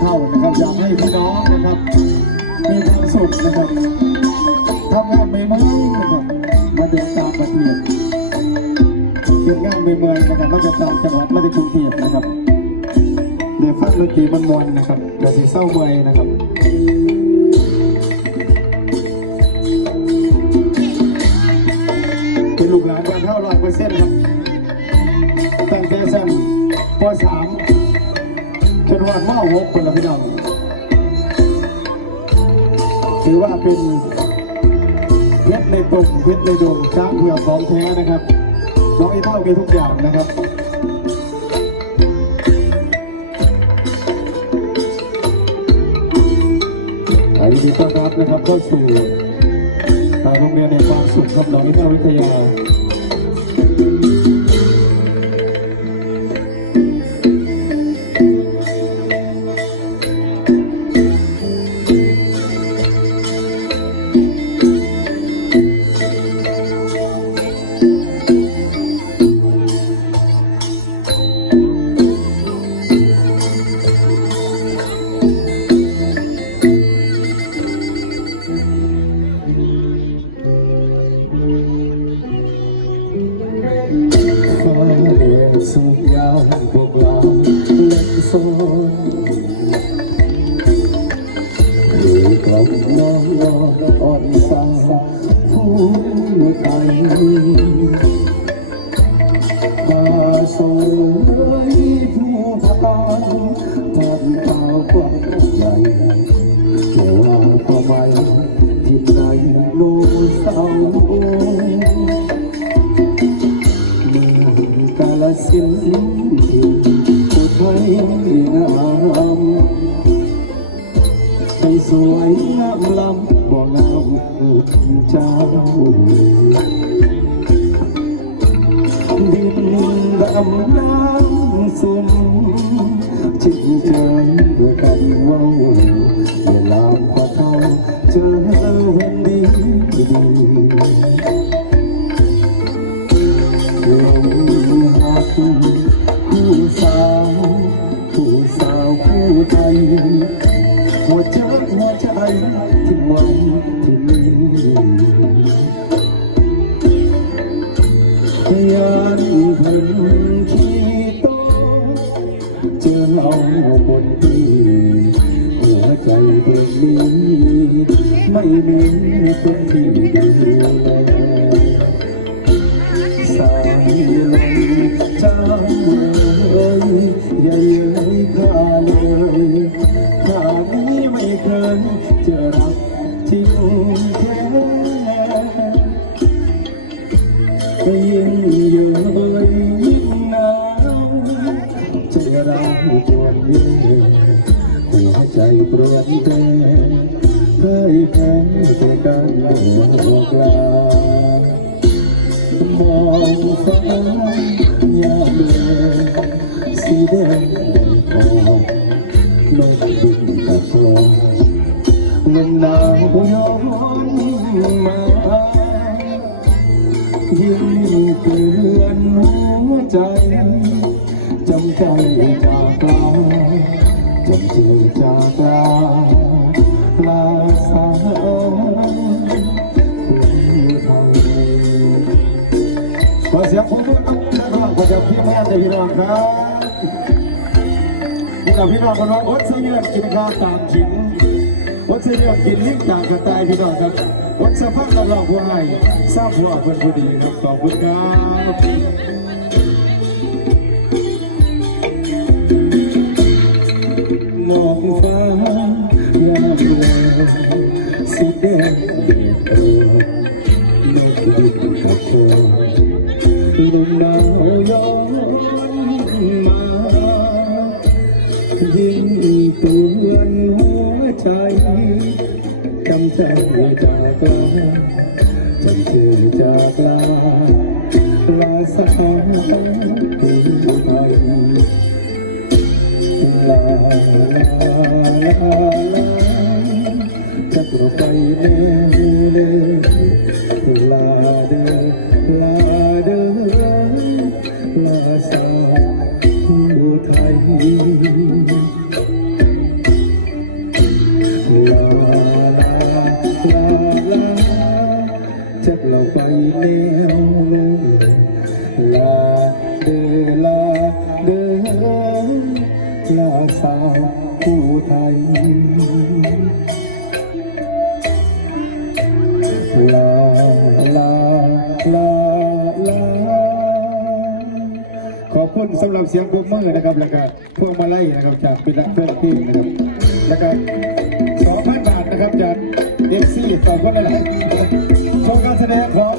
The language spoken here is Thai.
เท่านะครับอยากให้พี่น้องนะครับ มีความสุขนะครับทำงานใหม่ๆนะครับมาเดินตามประเทศเดินงานใหม่ๆนะครับมาจากต่างจังหวัดมาจากกรุงเทพนะครับเดี๋ยวฟังดนตรีมันมวนนะครับเดี๋ยวสิเศร้าเมื่อยนะครับเป็นลูกหลานบ้านเท่าร้อยเปอร์เซ็นต์ครับตั้งแต่สั้นป สามจนวันมหกคนละพี่น้องถือว่าเป็นเพชรในตกเพชรในดวงช้างเผือกของแท้นะครับน้องไอ้เท่ามีทุกอย่างนะครับขอยินดีต้อนรับนะครับเข้าสู่โรงเรียนในความสุขครับน้องไอ้เท่าวิทยา ผู้พตาน ดำน้ำสุ่มจิตใจด้วยกันเว่าเวลาพอเท่าเจอเไม่มีคนที่ดูแลสายลมจางเลยอย่าเย้ยข้าเลยข้านี้ไม่เคยจะรักจริงแท้แต่ยิ่งเย้ยยิ่งหนาวใจเราปวดเย่หัวใจปวดแท้น เคยแพ้แต่การบอกลามองฟ้ายามแลสีแดงทองลมบินตะคลองลมหนาวย้อนมายิ่งเตือนหัวใจจำใจจากลาจำเจอจาก กับขอจากพี่แม่ในพี่น้องครับนี่กับพี่น้องคนน้องอดเสียงกินข้าวตามขิงอดเสียงกินลิ้นจากกระตายพี่น้องครับอดเสียพักตลอดผู้ให้ทราบว่าเป็นผู้ดีครับขอบคุณครับมองฟ้ายามแลสีแดงเออนกบินตะโกนลมหนา จำใจจากลาจำเจอจากลาลาสาวผู้ไทยลาลาลาลาจะกลับไป เสียงปรบมือนะครับ แล้วก็พวงมาลัยนะครับจากเป็นรักเพื่อนที่นะครับ แล้วก็สองพันบาทนะครับจากเอฟซีต่อคนอะหลายชมการแสดงของ